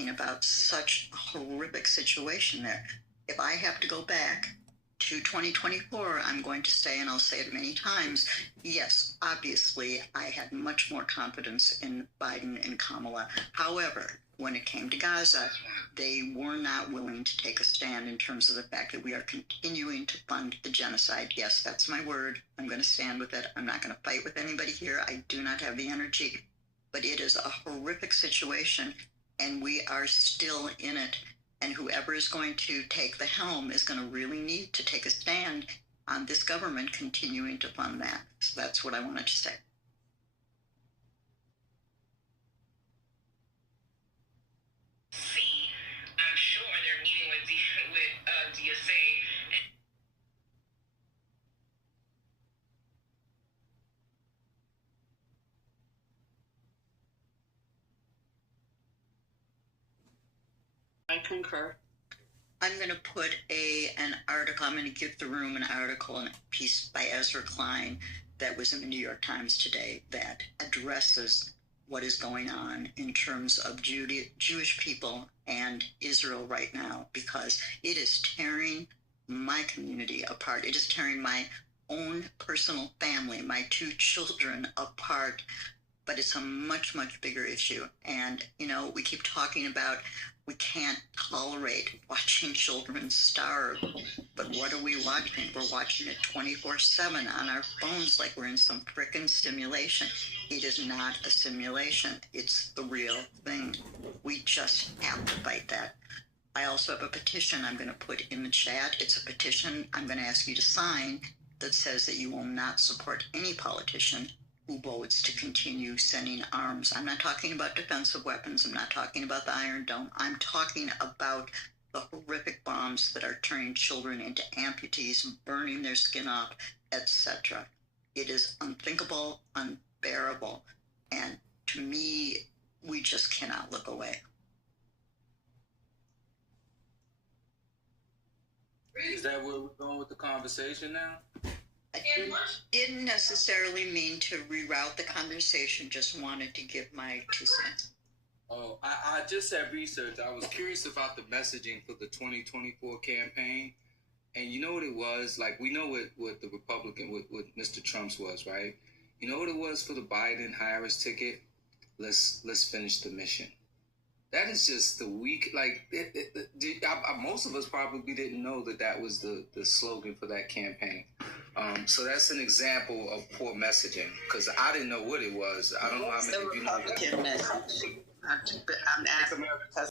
talking about such a horrific situation there. If I have to go back to 2024, I'm going to say, and I'll say it many times, yes, obviously, I had much more confidence in Biden and Kamala. However, when it came to Gaza, they were not willing to take a stand in terms of the fact that we are continuing to fund the genocide. Yes, that's my word. I'm going to stand with it. I'm not going to fight with anybody here. I do not have the energy. But it is a horrific situation, and we are still in it. And whoever is going to take the helm is going to really need to take a stand on this government continuing to fund that. So that's what I wanted to say. I'm sure they're meeting with DSA. I concur. I'm going to put an article, I'm going to give the room an article and a piece by Ezra Klein that was in the New York Times today that addresses what is going on in terms of Jewish people and Israel right now, because it is tearing my community apart. It is tearing my own personal family, my 2 children apart. But it's a much, much bigger issue. And, you know, we keep talking about we can't tolerate watching children starve. But what are we watching? We're watching it 24/7 on our phones like we're in some frickin' simulation. It is not a simulation. It's the real thing. We just have to fight that. I also have a petition I'm going to put in the chat. It's a petition I'm going to ask you to sign that says that you will not support any politician who votes to continue sending arms. I'm not talking about defensive weapons. I'm not talking about the Iron Dome. I'm talking about the horrific bombs that are turning children into amputees, burning their skin off, etc. It is unthinkable, unbearable, and to me, we just cannot look away. Is that where we're going with the conversation now? I didn't necessarily mean to reroute the conversation, just wanted to give my 2 cents. Oh, I just had research. I was curious about the messaging for the 2024 campaign. And you know what it was? Like, we know what the Republican, what Mr. Trump's was, right? You know what it was for the Biden-Harris ticket? Let's finish the mission. That is just the weak, like, most of us probably didn't know that was the slogan for that campaign. So that's an example of poor messaging, because I didn't know what it was. I don't know how many of you know. Republican message. I'm asking.